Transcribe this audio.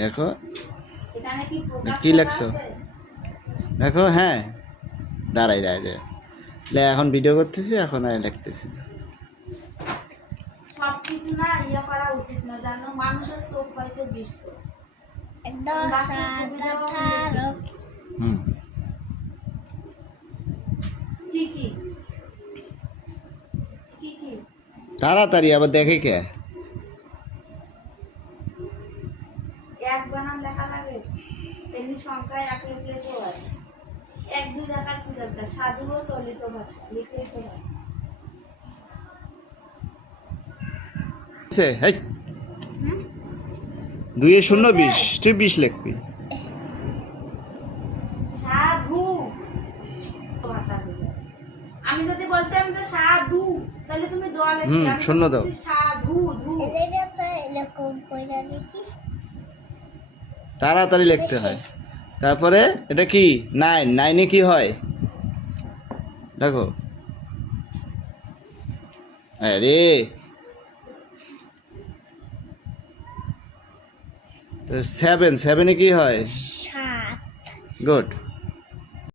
দেখো কি লেখছো দেখো। হ্যাঁ দাঁড়াই দাঁড়াই এখন ভিডিও করতেছি, এখন আর লিখতেছি না। সবকিছু না ইয়ে করা উচিত না, জানো, মানুষের চোখ হয়েছে 20 চোখ। কি কি কি কি তাড়াতাড়ি আবার দেখে কে? এক বানান লেখা লাগে, তেমনি সংখ্যায় এক লিখলে তো হয়। 1-2 লেখার কি দরকার? সাধু ও চলিত ভাষা লিখলেই তো হয়। হেই 2-0-20 তুই 20 লিখবি। সাধু ভাষা দিলে। আমি যদি বলতাম যে সাধু, তাহলে তুমি দোয়া লিখবে। আমি শূন্য দাও। সাধু ধু। তাড়াতাড়ি লিখতে হয়। তারপরে এটা কি 9 কি হয় দেখো। আরে তো 7 কি হয়? 7। গুড।